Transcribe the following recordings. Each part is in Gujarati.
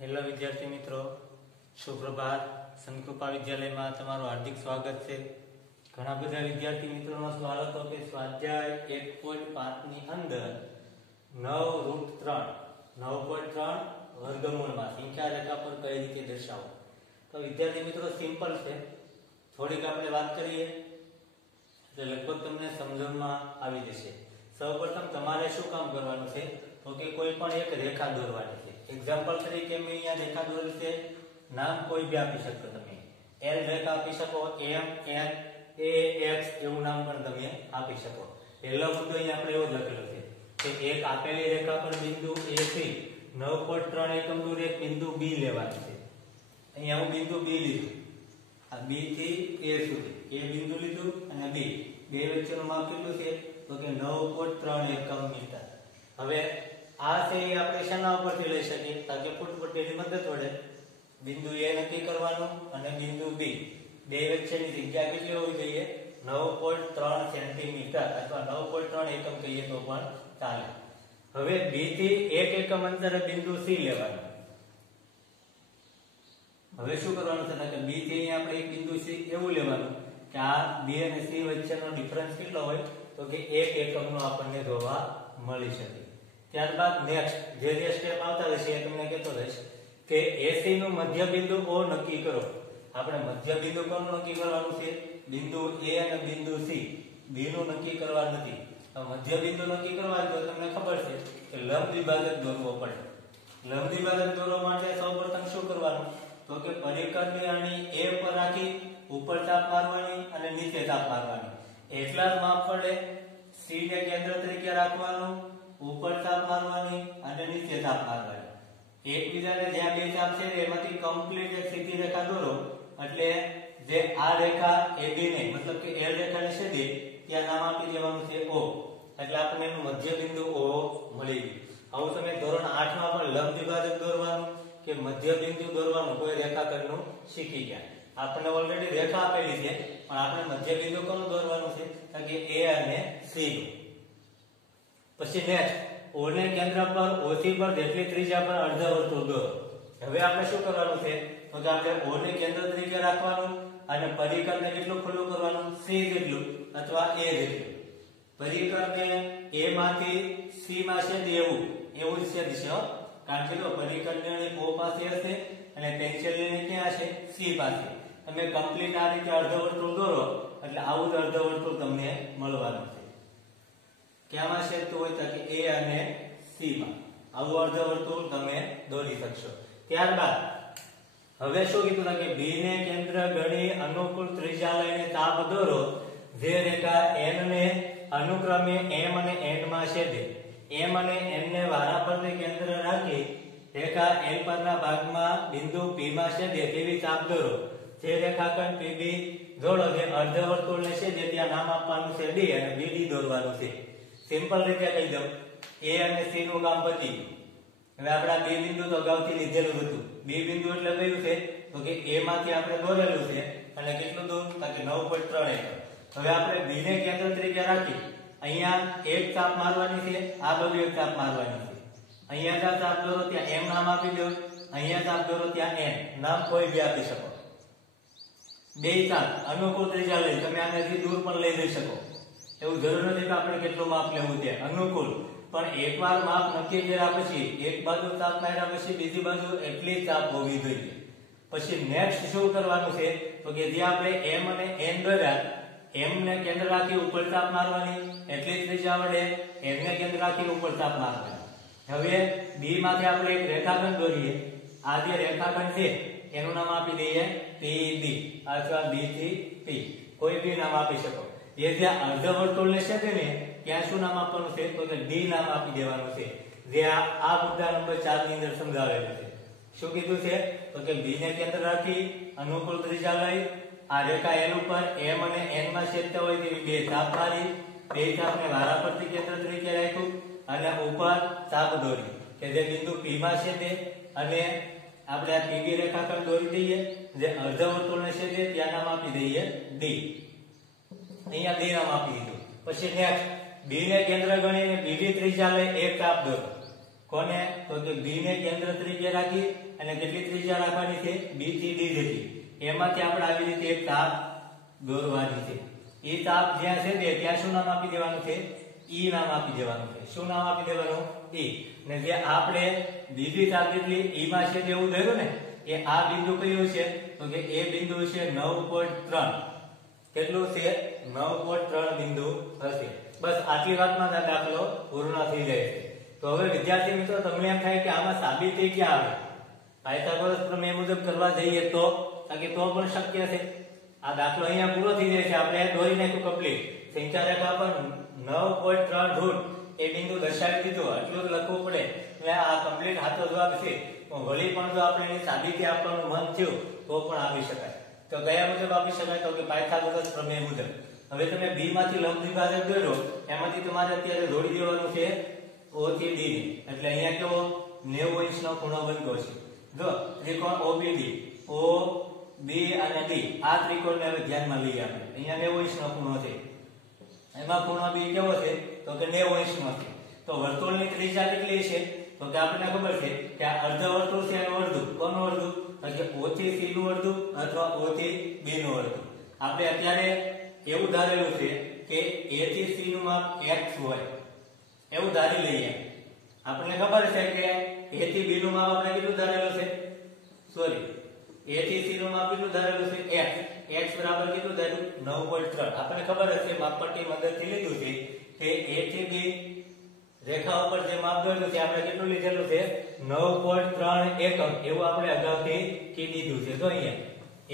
હેલો વિદ્યાર્થી મિત્રો, સુપ્રભાત. સંતકૃપા વિદ્યાલયમાં તમારું હાર્દિક સ્વાગત છે. ઘણા બધા વિદ્યાર્થી મિત્રોનો સવાલ હતો કે સ્વાધ્યાય 1.5 ની અંદર 9√3 વર્ગમૂળમાં સંખ્યા રેખા પર કઈ રીતે દર્શાવો. તો વિદ્યાર્થી મિત્રો સિમ્પલ છે, થોડીક આપણે વાત કરીએ એટલે લગભગ તમને સમજણમાં આવી જશે. સૌપ્રથમ તમારે શું કામ કરવાનું છે તો કે કોઈ પણ એક રેખા દોરવાની છે. એક્ઝામ્પલ તરીકે મેં અહીંયા રેખા દોરી છે, નામ કોઈ બી આપી શકો તમે. એલ રેખા આપી શકો, એમ, એન, એ, એક્સ એવું નામ પણ તમે આપી શકો. પહેલો મુદ્દો અહીંયા આપણે એવો લખેલો છે કે એક આપેલી રેખા પર બિંદુ A થી 9.3 એકમ દૂર એક બિંદુ B લેવાનું છે. અહીંયા હું બિંદુ B લીધું, આ B થી A સુધી એ બિંદુ લીધું અને B બે વચ્ચેનું માપ કેટલું છે તો કે 9.3 એકમ મીટર. હવે આ છે એ આપણે શેના ઉપરથી લઈ શકીએ તો કે ફૂટપટ્ટીની મદદ વડે બિંદુ A નક્કી કરવાનું અને બિંદુ B બે વચ્ચેની જગ્યા કેટલી હોવી જોઈએ 9.3 સેન્ટીમીટર અથવા 9.3 એકમ કહીએ તો પણ ચાલે. હવે B થી 1 એકમ અંતરે બિંદુ C લેવાનું. હવે શું કરવાનું છે કે B થી અહીંયા આપણે એક બિંદુ C એવું લેવાનું કે આ B અને C વચ્ચેનો ડિફરન્સ કેટલો હોય તો કે 1 એકમનો આપણને જોવા મળી શકે. ત્યારબાદ નેક્સ્ટ જે સ્ટેપ આવતા રહેશે એ તમને કહેતો રહીશ કે AC નું મધ્ય બિંદુ O નક્કી કરો. આપણે મધ્ય બિંદુ કોનું નક્કી કરવાનું છે? બિંદુ A અને બિંદુ C. B નું નક્કી કરવા નથી. મધ્ય બિંદુ નક્કી કરવા તો તમને ખબર છે કે લંબ દ્વિભાજક દોરવો પડે. લંબ દ્વિભાજક દોરવા માટે સૌપ્રથમ શું કરવાનું તો કે પરિકરની અણી A પર રાખી ઉપર ચાપ મારવાની અને નીચે ચાપ મારવાની. એટલા જ માપ પડે C ને કેન્દ્ર તરીકે રાખવાનું, ઉપર ચાપ મારવાની અને નીચે ચાપ મારવાની. એકબીજાને જ્યાં બે ચાપ છે એમાંથી કમ્પ્લીટ એક સીધી રેખા દોરો એટલે જે આ રેખા AB ને મતલબ કે L રેખાને છેદે ત્યાં નામ આપી દેવાનું છે O. એટલે આપણને એનું મધ્ય બિંદુ O મળી ગયું. આવું તમે ધોરણ 8 માં પણ લંબ દ્વિભાજક દોરવાનું કે મધ્ય બિંદુ દોરવાનું કોઈ રેખાખંડનું શીખી ગયા. આપણને ઓલરેડી રેખા આપેલી છે પણ આપણે મધ્ય બિંદુ કોનું દોરવાનું છે કે A અને C નું. પછી નેક્સ્ટ O ને કેન્દ્ર પર OC પર જેટલી ત્રિજ્યા પર અર્ધવર્તુળ દોરો. હવે આપણે શું કરવાનું છે તો કે આપણે O ને કેન્દ્ર તરીકે રાખવાનું અને પરિકરને કેટલું ખુલ્લું કરવાનું C જેટલું અથવા A જેટલું. પરિકરને A માંથી C માં છેદે એવું જ છેદશે, કારણ કે જો પરિકરની અણી O પાસે હશે અને પેન્સિલની અણી ક્યાં હશે C પાસે. તમે કમ્પ્લીટ આ રીતે અર્ધવર્તુળ દોરો એટલે આવું જ અર્ધવર્તુળ તમને મળવાનું છે. ક્યાંમાં છેદતું હોય તો કે A અને C માં આવું અર્ધવર્તુળ તમે દોરી શકશો. ત્યારબાદ હવે શું કીધું કે B ને કેન્દ્ર ગણી અનુકૂળ ત્રિજ્યા લઈને ચાપ દોરો. જે રેખા N ને અનુક્રમે M અને N માં છેદે. M અને N ને વારાફરતી કેન્દ્ર રાખી રેખા N પરના ભાગમાં બિંદુ P માં છેદે તેવી ચાપ દોરો. જે રેખાખંડ PB જોડો જે અર્ધવર્તુળને છેદે ત્યાં નામ આપવાનું છે D અને BD દોરવાનું છે. સિમ્પલ રીતે કહી દઉં A અને C નું કામ પતી ગયું. હવે આપણા B બિંદુ તો અગાઉથી લીધેલું હતું. B બિંદુ એટલે કયું છે તો કે A માંથી આપણે દોરેલું છે અને કેટલું દૂર તો કે 9.3 એકમ. હવે આપણે B ને કેન્દ્ર તરીકે રાખી અહીંયા એક ચાપ મારવાની છે, આ બાજુ એક ચાપ મારવાની છે. અહીંયા ચાપ દોરો ત્યાં M નામ આપી દો, અહીંયા ચાપ દોરો ત્યાં N નામ કોઈ બી આપી શકો. બે ચાપ અનુકૂળ ત્રિજ્યા લઈ તમે આનાથી દૂર પણ લઈ જઈ શકો. એવું જરૂર નથી કે આપણે કેટલું માપ લેવું છે, અનુકૂળ. પણ એકવાર માપ નક્કી કર્યા પછી એક બાજુ ચાપ માર્યા પછી બીજી બાજુ એટલી ચાપ હોવી જોઈએ. પછી નેક્સ્ટ શું કરવાનું છે તો કે જે આપણે M અને N દોર્યા M ને કેન્દ્ર રાખી ઉપર ચાપ મારવાની, એટલી ત્રિજ્યા વડે N ને કેન્દ્ર રાખી ઉપર ચાપ મારવાની. હવે B માંથી આપણે એક રેખાખંડ દોરીએ. આ જે રેખાખંડ છે એનું નામ આપી દઈએ PB અથવા B થી P, કોઈ બી નામ આપી શકો. એ જ્યાં અર્ધવર્તુળને છેદે ને ત્યાં શું નામ આપવાનું છે તો કે D નામ આપી દેવાનું છે, જે આ મુદ્દા નંબર 4 ની અંદર સમજાવેલું છે. શું કીધું છે તો કે B ને કેન્દ્ર રાખી અનુકૂળ ત્રિજ્યા લઈ આ રેખા L ઉપર M અને N માં છેદતા હોય તેવી બે ચાપ મારી. બે ચાપને વારાફરતી કેન્દ્ર તરીકે રાખ્યું અને ઉપર ચાપ દોરી કે જે બિંદુ P માં છેદે અને આપણે આ PB રેખાખંડ દોરી દઈએ. જે અર્ધવર્તુળને છેદે ત્યાં નામ આપી દઈએ D. અહીંયા D નામ આપી દીધું. પછી નેક્સ્ટ B ને કેન્દ્ર ગણીને BD ત્રિજ્યા લઈ એક ચાપ દોરો. કોને? તો કે b ને કેન્દ્ર તરીકે રાખી અને કેટલી ત્રિજ્યા રાખવાની છે? b થી d જેટલી. એમાંથી આપણે આવી રીતે એક ચાપ દોરવાની છે. એ ચાપ જ્યાં છે બે ત્યાં શું નામ આપી દેવાનું છે? e નામ આપી દેવાનું છે. શું નામ આપી દેવાનું? e. ને જે આપણે બીજી ચાપ જેટલી e માં છે એવું ધર્યું ને એ આ બિંદુ કયું છે? તો કે એ બિંદુ છે 9.3. કેટલું છે? 9.3 બિંદુ હશે. બસ આટલી વાતમાં આ દાખલો પૂર્ણ થઈ જાય છે. તો હવે વિદ્યાર્થી મિત્રો તમને એમ થાય કે આમાં સાબિતી ક્યાં આવે? પાયથાગોરસ પ્રમેય મુજબ કરવા જઈએ તો પણ શક્ય છે. આ દાખલો અહીંયા પૂરો થઈ જાય છે. આપણે દોરી નાખ્યું કમ્પ્લીટ. સંખ્યા રેખા પર 9.3 રૂટ એ બિંદુ દર્શાવી દીધું. આટલું જ લખવું પડે એટલે આ કમ્પ્લીટ સાચો જવાબ છે. તો વળી પણ જો આપણે એની સાબિતી આપવાનું મન થયું તો પણ આપી શકાય. તો કયા મુજબ આપી શકાય? તો કે પાયથાગોરસ પ્રમેય મુજબ. હવે તમે b માંથી લંબ દ્વિભાજક દોર્યો એમાંથી તમારે અત્યારે જોડી દેવાનું છે o થી d ને. એટલે અહીંયા કેવો 90 અંશનો ખૂણો બનતો છે. જો ત્રિકોણ OBD, O B અને D આ ત્રિકોણને હવે ધ્યાનમાં લઈએ આપણે. અહીંયા 90 અંશનો ખૂણો છે. એમાં ખૂણો B કેવો છે? તો કે 90 અંશનો છે. તો વર્તુળની ત્રિજ્યા કેટલી છે? તો કે આપણને ખબર છે કે આ અર્ધ વર્તુળ છે એનું અડધું. કોનું અડધું? એટલે O થી C નું અડધું અથવા O થી B નું અડધું. આપણે અત્યારે એવું ધારેલું છે કે A થી C નું માપ x હોય એવું ધારી લઈએ. આપણને ખબર છે કે A થી B નું માપ આપણે કેટલું ધારેલું છે? સોરી, A થી C નું માપ કેટલું ધારેલું છે? x. x બરાબર કેટલું ધાર્યું? 9.3. આપણને ખબર હશે માપપટ્ટી મદદથી લીધું છે કે A થી B રેખા ઉપર જે માપ દોર્યું છે આપણે કેટલું લીધેલું છે? 9.3 એકમ. એવું આપણે અગાઉથી કીધી દીધું છે. જો અહીંયા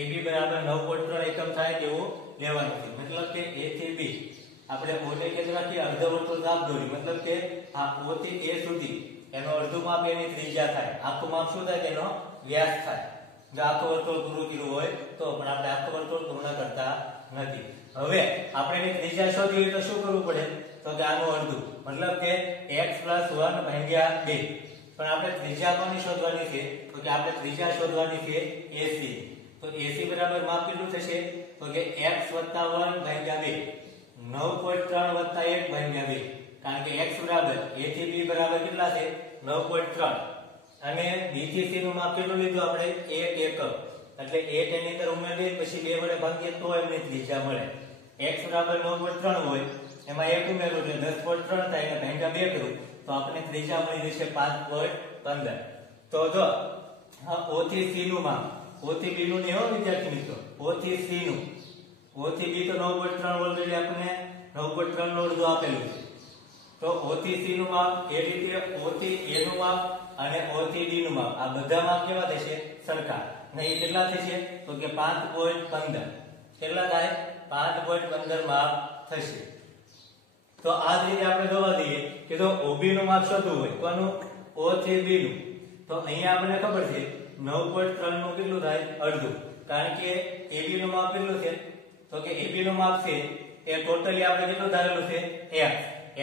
AB બરાબર 9.3 એકમ થાય તેવું લેવાનું છે. મતલબ કે A થી B આપણે O ને કેન્દ્ર રાખી અર્ધવર્તુળ ચાપ દોરી. મતલબ કે આ O થી A સુધી એનો અડધું માપ એની ત્રિજ્યા થાય. આખું માપ શું થાય? તેનો વ્યાસ થાય. જો આખું વર્તુળ પૂરું કર્યું હોય તો, પણ આપણે આખું વર્તુળ પૂર્ણ કરતા નથી. હવે આપણે એની ત્રિજ્યા શોધવી હોય તો શું કરવું પડે? તો કે આનું અડધું. મતલબ કે x + 1 ભાગ્યા 2. પણ આપણે ત્રિજ્યા કોની શોધવાની છે? તો કે આપણે ત્રિજ્યા શોધવાની છે AC. તો AC બરાબર માપ કેટલું થશે? તો કે x + 1 ભાગ્યા 2. 9.3 + 1 ભાગ્યા 2. કારણ કે x બરાબર A થી B બરાબર કેટલા છે? 9.3. અને B થી C નું માપ કેટલું લીધું આપણે? 1 એકમ. એટલે 1 એની અંદર ઉમેરીએ પછી 2 વડે ભાગીએ તો એમની ત્રિજ્યા મળે. x બરાબર 9.3 હોય એમાં 1 ઉમેરો એટલે 10.3 થાય અને ભાગ્યા 2 કરું તો આપણે ત્રિજ્યા મળી જશે 5.15. તો જો O થી C નું માપ, O થી B નું નહીં હો વિદ્યાર્થી મિત્રો, O થી C નું. O થી B તો 9.3 ઓલરેડી આપણને 9.3 નું અડધું આપેલું છે. તો O થી C નું માપ એ રીતે O થી A નું માપ અને O થી D નું માપ આ બધા માપ કેવા થશે? સરખા. ને એ કેટલા થશે? તો કે 5.15. કેટલા થાય? 5.15 માપ થશે. તો આ જ રીતે આપણે જોવા દઈએ કે જો OB નું માપ શોધવું હોય કોનું? O થી B નું. તો અહીંયા આપણને ખબર છે 9.3 નું કેટલું થાય? અડધું. કારણ કે AB નું માપ કેટલું છે? તો કે AB નું માપ છે એ ટોટલી આપણે કેટલું ધારેલું છે? x.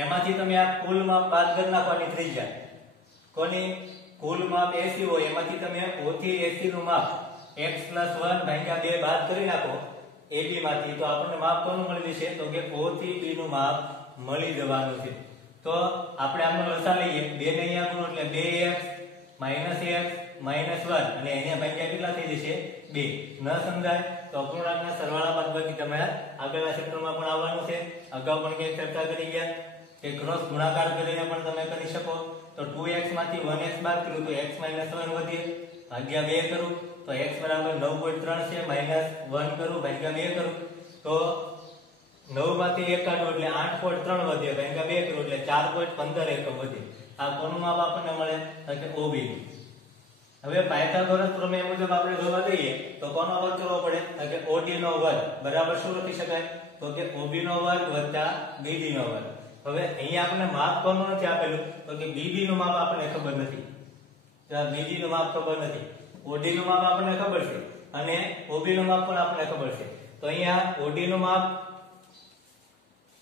એમાંથી તમે આ કુલ માપ બાદ કરી નાખવાની ત્રિજ્યા. કોની? કુલ માપ AC હોય એમાંથી તમે O થી AC નું માપ x + 1 ભાગ્યા 2 બાદ કરી નાખો AB માંથી તો આપણને માપ કોનું મળી જશે? તો કે O થી B નું માપ મળી જવાનું છે. તો આપણે આનો લસા લઈએ. 2 ને અહીંયા ગુણો એટલે 2x - x - 1 અને અહીંયા ભાગ્યા કેટલા થઈ જશે? 2. ન સમજાય તો અપૂર્ણાંકના સરવાળા બાદબાકી તમે આગળના ચેપ્ટરમાં પણ આવવાનું છે. અગાઉ પણ કંઈક ચર્ચા કરી ગયા કે ક્રોસ ગુણાકાર કરીને પણ તમે કરી શકો. તો 2x માંથી 1x બાદ કરું તો x - 1 વધે ભાગ્યા 2 કરું તો x બરાબર 9.3 છે -1 કરું ભાગ્યા 2 કરું તો 9 માંથી 1 કાઢો એટલે 8.3 વધે ભાગ્યા 2 કરું એટલે 4.15 એકમ વધે. આ કોનું માપ આપણને મળે? તો કે OB નું. હવે પાયથાગોરસ પ્રમેય મુજબ આપણે જોવા જઈએ તો કોનો વર્ગ કરવો પડે? તો કે OD નો વર્ગ બરાબર શું લખી શકાય? તો કે OB નો વર્ગ + BD નો વર્ગ. હવે અહીંયા આપણને માપ કોનું નથી આપેલું? તો કે BD નું માપ આપણને ખબર નથી. તો BD નું માપ ખબર નથી. OD નું માપ આપણને ખબર છે અને OB નું માપ પણ આપણને ખબર છે. તો અહીંયા OD નું માપ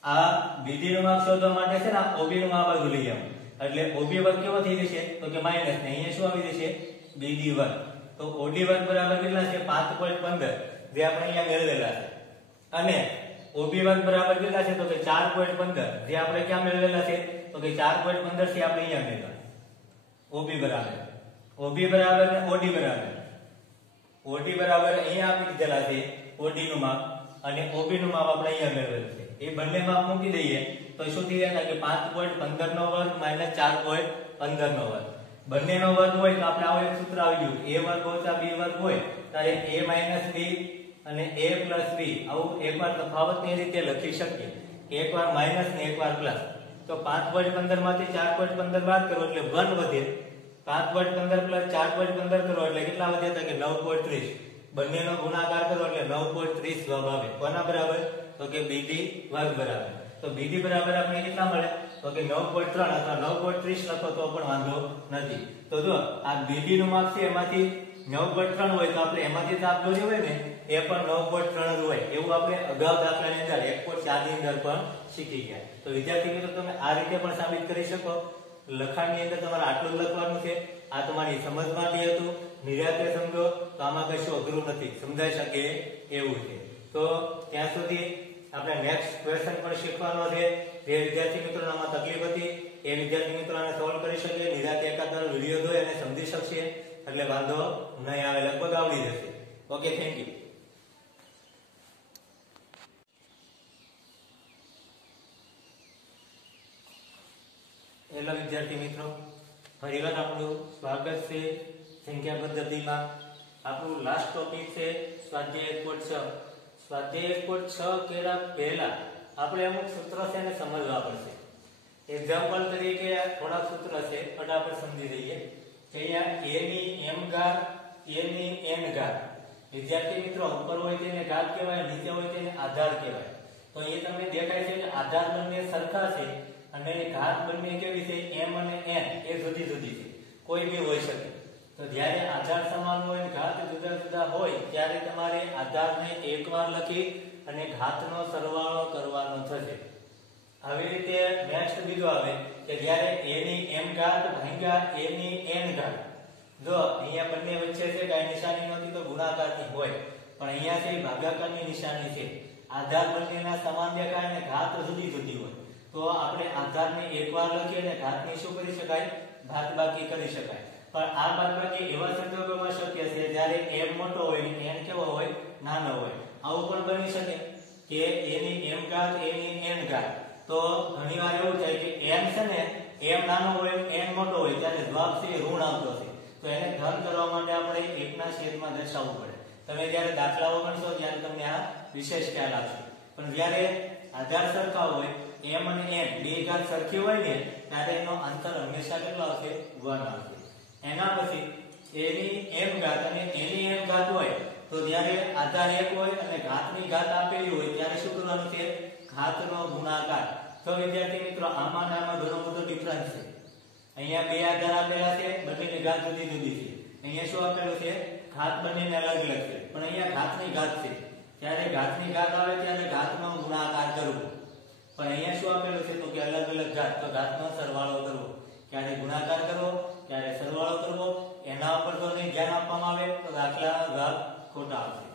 આ BD નું માપ શોધવા માટે છે ને OB નું માપ બાજુ લઈ આવવું. એટલે OB વર્ગ કેવો થઈ જશે? તો કે માઈનસ ને અહીંયા શું આવી જશે? BD વર્ગ. તો OD વર્ગ બરાબર કેટલા છે? 5.15 જે આપણે અહીંયા મેળવેલા છે. અને OB વર્ગ બરાબર કેટલા છે? તો કે 4.15 જે આપણે ક્યાં મેળવેલા છે? તો કે 4.15 થી આપણે અહીંયા મેળવ્યા. OB બરાબર OB બરાબર ને OD બરાબર OD બરાબર અહીંયા આપી દીધેલા છે OD નું માપ અને OB નું માપ આપણે અહીંયા મેળવેલું છે એ બંને માપ મૂકી દઈએ તો શું થઈ જાય કે 5.15 નો વર્ગ માઈનસ 4.15 નો વર્ગ બંનેનો વર્ગ હોય તો આપણે આવું એક સૂત્ર આવી ગયું a વર્ગ ઓછા b વર્ગ હોય ત્યારે a માઈનસ b અને a પ્લસ b આવું એકવાર તફાવતની રીતે લખી શકીએ એકવાર માઈનસ ને એકવાર પ્લસ તો 5.15 માંથી 4.15 બાદ કરો એટલે 1 વધે 5.15 પ્લસ 4.15 કરો એટલે કેટલા વધે તો કે 9.30 બંનેનો ગુણાકાર કરો એટલે 9.30 જવાબ આવે કોના બરાબર તો કે bd વર્ગ બરાબર તો bd બરાબર આપણે કેટલા મળે તો કે 9.3 અથવા 9.30 લખો તો પણ વાંધો નથી તો જો આ bd નું માપ છે એમાંથી 9.3 હોય તો આપણે એમાંથી તાપ દોરી હોય ને એ પણ 9.3 જ હોય એવું આપણે અગાઉ દાખલાની અંદર 1.4 ની અંદર પણ શીખી ગયા તો વિદ્યાર્થી મિત્રો તમે આ રીતે પણ સાબિત કરી શકો લખાણની અંદર તમારે આટલું લખવાનું છે આ તમારી સમજ માટે હતું નિરાતે સમજો તો આમાં કશું અઘરું નથી સમજાઈ શકે એવું છે તો ત્યાં સુધી આપણે નેક્સ્ટ ક્વેશ્ચન પણ શીખવાનો છે જે વિદ્યાર્થી મિત્રોનામાં તકલીફ હતી એ વિદ્યાર્થી મિત્રો આને સોલ્વ કરી શકે નિરાતે એકાદ વિડિયો જોઈ અને સમજી શકશે એટલે વાંધો નહીં આવે લગભગ આવડી જશે ઓકે થેન્ક યુ હેલો વિદ્યાર્થી મિત્રો ફરીવાર આપણું સ્વાગત છે સંખ્યા પદ્ધતિમાં આપણું લાસ્ટ ટોપિક છે સ્વાધ્યાય 1.6 સ્વાધ્યાય 1.6 કેરા પહેલા આપણે અમુક સૂત્ર છે એને સમજવા પડશે એક્ઝામ્પલ તરીકે થોડા સૂત્ર છે ફટાફટ સમજી લઈએ કે અહીંયા a ની m ઘાત a ની n ઘાત વિદ્યાર્થી મિત્રો ઉપર હોય તેને ઘાત કહેવાય નીચે હોય તેને આધાર કહેવાય તો એ તમને દેખાય છે કે આધાર બંને સરખા છે અને ઘાત બંને કેવી છે m અને n એ જુદી જુદી છે કોઈ બી હોઈ શકે તો જ્યારે આધાર સમાન હોય અને ઘાત જુદા જુદા હોય ત્યારે તમારે આધારને એકવાર લખી અને ઘાતનો સરવાળો કરવાનો થશે આવી રીતે નેક્સ્ટ બીજો આવે કે જ્યારે a ની m ઘાત ભાગ્યા a ની n ઘાત જો અહીંયા બંને વચ્ચે છે કાઈ નિશાની નથી તો ગુણાકારની હોય પણ અહીંયા છે ભાગાકારની નિશાની છે આધાર બંનેના સમાન દેખાય અને ઘાત જુદી જુદી હોય તો આપણે આધારને એકવાર લખી અને ઘાતની શું કરી શકાય બાદબાકી કરી શકાય પણ આ બાદબાકી એવા સંજોગોમાં શક્ય છે જ્યારે m મોટો હોય અને n કેવો હોય નાનો હોય આવું પણ બની શકે કે a ની m ઘાત a ની n ઘાત તો ઘણીવાર એવું થાય કે m છે ને m નાનો હોય n મોટો હોય ત્યારે જવાબ છે ઋણ આવતો છે તો એને ઘન કરવા માટે આપણે 1/છેદમાં દર્શાવવું પડે તમે જ્યારે દાખલાઓ ગણશો ત્યારે તમને આ વિશેષ ખ્યાલ આવશે પણ જ્યારે આધાર સરખા હોય m અને n બે ઘાત સરખી હોય ને ત્યારે એનો અંતર હંમેશા કેટલો આવશે 1 આવશે એના પછી a ની m ઘાત અને a ની n ઘાત હોય તો જ્યારે આધાર 1 હોય અને ઘાતની ઘાત આપેલી હોય ત્યારે શું કરવાનું છે ઘાતનો ગુણાકાર તો વિદ્યાર્થી મિત્રો આમાં ઘણો બધો ડિફરન્સ છે અહીંયા બે આધાર આપેલા છે બંનેની ઘાત જુદી જુદી છે અહીંયા શું આપેલું છે ઘાત બંનેને અલગ અલગ છે પણ અહીંયા ઘાતની ઘાત છે ત્યારે ઘાતની ઘાત આવે ત્યારે ઘાતનો ગુણાકાર કરવો પણ અહીંયા શું આપેલું છે તો કે અલગ અલગ ઘાત તો ઘાતનો સરવાળો કરવો ક્યારે ગુણાકાર કરવો ક્યારે સરવાળો કરવો એના ઉપર જો નહીં ધ્યાન આપવામાં આવે તો દાખલાના જવાબ ખોટા આવશે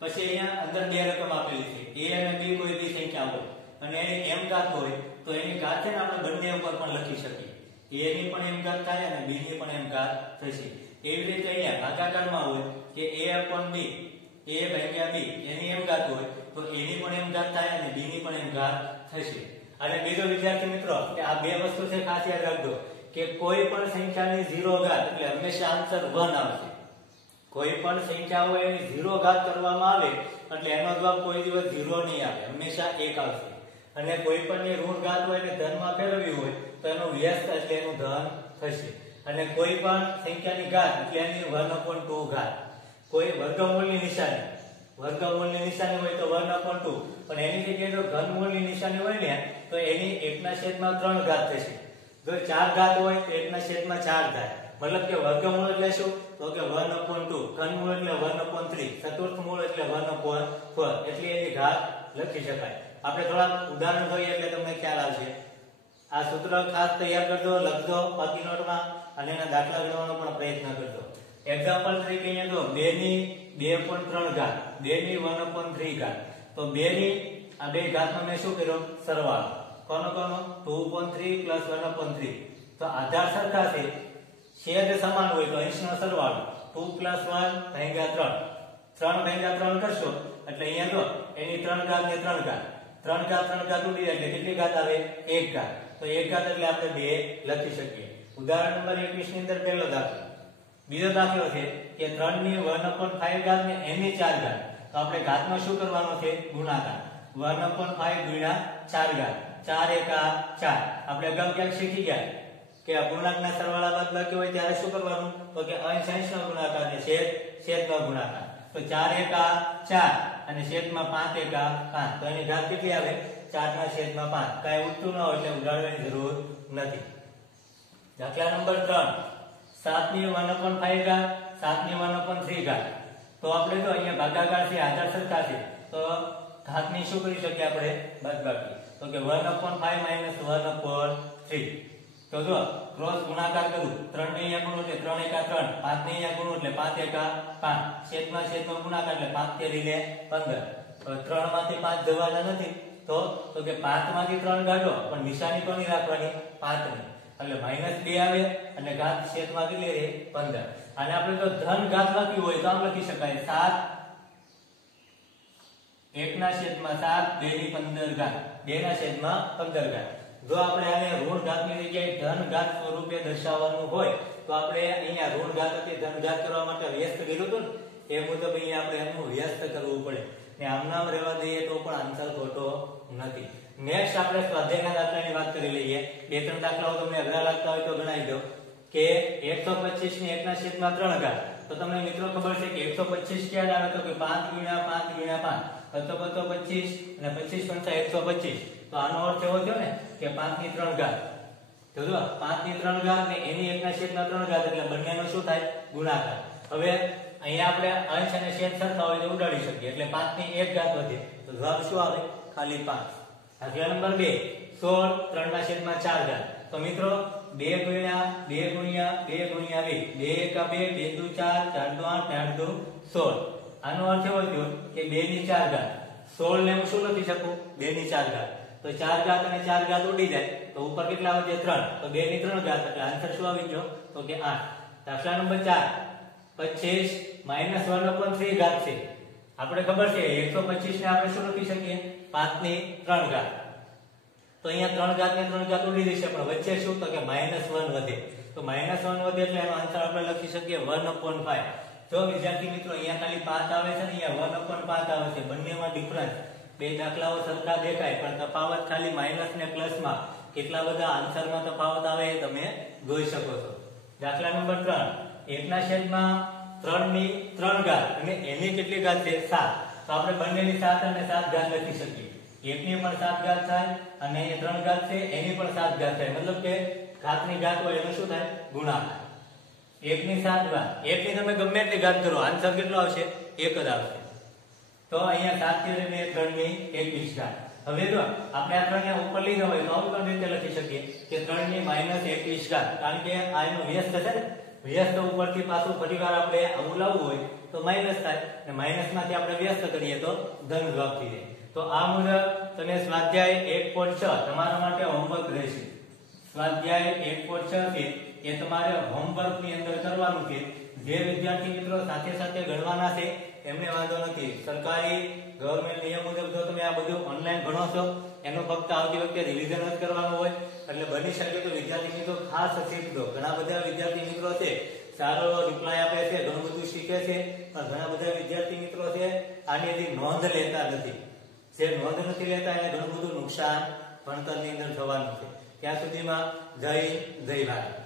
પછી અહીંયા અંદર બે રકમ આપેલી છે a અને b કોઈ બી સંખ્યા હોય અને એની m ઘાત હોય તો એની ઘાત છે ને આપણે બંને ઉપર પણ લખી શકીએ a ની પણ m ઘાત થાય અને b ની પણ m ઘાત થશે એવી રીતે અહીંયા ભાગાકારમાં હોય કે a/b a ભાગ્યા b એની m ઘાત હોય તો a ની પણ m ઘાત થાય અને b ની પણ m ઘાત થશે અને બીજો વિદ્યાર્થી મિત્રો કે આ બે વસ્તુ છે ખાસ યાદ રાખજો કે કોઈ પણ સંખ્યાની 0 ઘાત એટલે હંમેશા આન્સર 1 આવશે કોઈ પણ સંખ્યા હોય એની 0 ઘાત કરવામાં આવે એટલે એનો જવાબ કોઈ દિવસ 0 નહીં આવે હંમેશા 1 આવશે અને કોઈ પણ ની ઋણ ઘાત હોય ને ધનમાં ફેરવવી હોય તો એનો વ્યસ્ત એટલે એનું ધન થશે અને કોઈ પણ સંખ્યાની ઘાત એટલે એની 1/2 ઘાત કોઈ વર્ગમૂળની નિશાની હોય તો 1/2 પણ એની જગ્યાએ જો ઘનમૂળની નિશાની હોય ને તો એની 1/3 ઘાત થશે જો 4 ઘાત હોય તો 1/4 થાય મતલબ કે વર્ગમૂળ એટલે શું તો કે 1/2 ઘનમૂળ એટલે 1/3 ચતુર્થ મૂળ એટલે 1/4 એટલે એની ઘાત લખી શકાય આપણે થોડા ઉદાહરણ જોઈએ એટલે તમને ખ્યાલ આવશે આ સૂત્ર ખાસ તૈયાર કરજો લખજો બાકી નોટમાં અને એના દાખલા ગણવાનો પણ પ્રયત્ન કરજો એક્ઝામ્પલ તરીકે અહીંયા જો 2 ની 2.3 ઘાત 2 ની 1/3 ઘાત તો 2 ની આ બે ઘાતનો મેં શું કર્યો સરવાળો કોનો 2.3 + 1/3 તો તો આધાર સરખા છે, છેદ સમાન હોય તો અંશનો સરવાળો 2 + 1 ભાગ્યા 3 3 ભાગ્યા 3 કરશો એટલે અહીંયા જો એની 3 ઘાત ને 3 ઘાત 3 ઘાત 3 ઘાત ઉડી જાય એટલે કેટલી ઘાત આવે 1 ઘાત તો 1 ઘાત એટલે આપણે 2 લખી શકીએ. ઉદાહરણ નંબર 21 ની અંદર પહેલો દાખલો. બીજો દાખલો છે કે 3 ની 1/5 ઘાત ને n ની 4 ઘાત તો આપણે ઘાતમાં શું કરવાનો છે ગુણાકાર 1/5 ગુણ્યા 4 ઘાત 4 એકા 4 આપણે અગાઉ ક્યાંક શીખી ગયા કે અપૂર્ણાંકના સરવાળા બાદબાકી હોય ત્યારે શું કરવાનું તો કે અંશ અંશનો ગુણાકાર ને છેદ છેદનો ગુણાકાર તો 4 એકા 4 અને છેદમાં 5 એકા 5 તો એની ઘાત કેટલી આવે 4 ના છેદમાં 5 કાંઈ ઉડતું ન હોય એટલે ઉડાડવાની જરૂર નથી. દાખલા નંબર 3 7 ની 1/5 ઘાત 7 ની 1/3 ઘાત તો આપણે જો અહીંયા ભાગાકાર છે આધાર સરખા છે તો ઘાતની શું કરી શકીએ આપણે બાદબાકી તો કે 1/5 - 1/3 તો જો ક્રોસ ગુણાકાર કરું 3 ને અહીંયા ગુણો એટલે 3 એકા 3 5 ને અહીંયા ગુણો એટલે 5 એકા 5 છેદમાં છેદનો ગુણાકાર એટલે 5 તેરી ને 15 3 માંથી 5 જવાના નથી તો કે 5 માંથી 3 કાઢો પણ નિશાની કોની રાખવાની 5 ની એટલે -2 આવે અને ઘાત છેદમાં કેટલી રહે 15 અને આપણે જો ધન ઘાત લખી હોય તો આમ લખી શકાય 7 1 ના છેદમાં 7 2 ની 15 ઘાત 2 ના છેદમાં 15 ઘાત જો આપણે આને ઋણ ઘાતની જગ્યાએ ધન ઘાત સ્વરૂપે દર્શાવવાનું હોય તો આપણે અહીંયા ઋણ ઘાત હતી ધન ઘાત કરવા માટે વ્યસ્ત કર્યું હતું ને એ મુજબ અહીંયા આપણે એનું વ્યસ્ત કરવું પડે ને આમ નામ રહેવા દઈએ તો પણ આન્સર ખોટો નથી. નેક્સ્ટ આપણે સ્વાધ્યાયના દાખલાની વાત કરી લઈએ. બે ત્રણ દાખલાઓ તમને અઘરા લાગતા હોય તો ગણાવી દો કે 125 ની 1 ના છેદમાં 3 ઘાત તો તમને મિત્રો ખબર છે કે 125 ક્યારે આવે તો કે 5 ગુણ્યા 5 ગુણ્યા 5 તો 25 અને 25 × 125 તો આનો અર્થ એવો થયો ને કે 5 ની 3 ઘાત તો જો 5 ની 3 ઘાત ને એની 1 ના છેદમાં 3 ઘાત એટલે બંનેનો શું થાય ગુણાકાર. હવે અહીંયા આપણે અંશ અને છેદ સરખા હોય તો ઉડાડી શકીએ એટલે 5 ની 1 ઘાત વધે તો જવાબ શું આવે ખાલી 5. દાખલા નંબર 2 16 3 ના છેદમાં 4 ઘાત તો મિત્રો 2 ગુણ્યા 2 ગુણ્યા 2 ગુણ્યા 2 2 એકા 2 2 દુ 4 4 દુ 8 8 દુ 16 આનો અર્થ એવો થયો કે 2 ની 4 ઘાત 16 ને હું શું લખી શકું 2 ની 4 ઘાત તો 4 ઘાત અને 4 ઘાત ઉડી જાય તો ઉપર કેટલા વધે 3 તો 2 ની 3 ઘાત એટલે આન્સર શું આવી ગયો તો કે 8. દાખલા નંબર 4 25 -1/3 ઘાત છે આપણે ખબર છે 125 ને આપણે શું લખી શકીએ 5 ની 3 ઘાત તો અહીંયા 3 ઘાત ને 3 ઘાત ઉડી જશે પણ વચ્ચે શું તો કે -1 વધે તો -1 વધે એટલે એનો આન્સર આપણે લખી શકીએ 1/5. જો વિદ્યાર્થી મિત્રો અહીંયા ખાલી 5 આવે છે ને અહીંયા 1/5 આવે છે બંનેમાં ડિફરન્સ બે દાખલાઓ સરખા દેખાય પણ તફાવત ખાલી માઈનસ ને પ્લસ માં કેટલા બધા આન્સરમાં તફાવત આવે એ તમે જોઈ શકો છો. દાખલા નંબર 3 1 ના છેદમાં 3 ની 3 ઘાત અને એની કેટલી ઘાત છે 7 તો આપણે બંનેની 7 અને 7 ઘાત લખી શકીએ. 1 ની પણ 7 ઘાત થાય અને એ 3 ઘાત છે એની પણ 7 ઘાત થાય મતલબ કે ઘાતની ઘાત હોય એનો શું થાય ગુણાકાર. 1 ની 7 ઘાત 1 ની તમે ગમે એટલી ઘાત કરો આન્સર કેટલો આવશે 1 જ આવશે. તો અહીંયા 7 ને 3 ની 21 ઘાત. હવે જો આપણે આ 3 ને ઉપર લીધા હોય તો આવું પણ રીતે લખી શકીએ કે 3 ની -21 ઘાત કારણ કે આ એનો વ્યસ્ત છે ને વ્યસ્ત ઉપરથી પાછું ફરીવાર આપણે આવું લાવવું હોય તો માઈનસ થાય અને માઈનસમાંથી આપણે વ્યસ્ત કરીએ તો ધન જવાબ થઈ જાય. તો આ મુજબ તમે સ્વાધ્યાય 1.6 તમારા માટે હોમવર્ક રહેશે. સ્વાધ્યાય 1.6 છે એ તમારે હોમવર્ક ની અંદર કરવાનું છે. જે વિદ્યાર્થી મિત્રો સાથે સાથે ગણવાના છે એમને વાંધો નથી. સરકારી ગવર્નમેન્ટ નિયમ મુજબ જો તમે આ બધું ઓનલાઈન ભણો છો એનું ફક્ત આવતી વખતે રિવિઝન જ કરવાનું હોય એટલે બની શકે તો વિદ્યાર્થી મિત્રો ખાસ શીખજો. ઘણા બધા વિદ્યાર્થી મિત્રો છે સારો રિપ્લાય આપે છે ઘણું બધું શીખે છે પણ ઘણા બધા વિદ્યાર્થી મિત્રો છે આની હજી નોંધ લેતા નથી. જે નોંધ નથી લેતા એને ઘણું બધું નુકસાન ભણતરની અંદર થવાનું છે. ત્યાં સુધીમાં જય ભારત.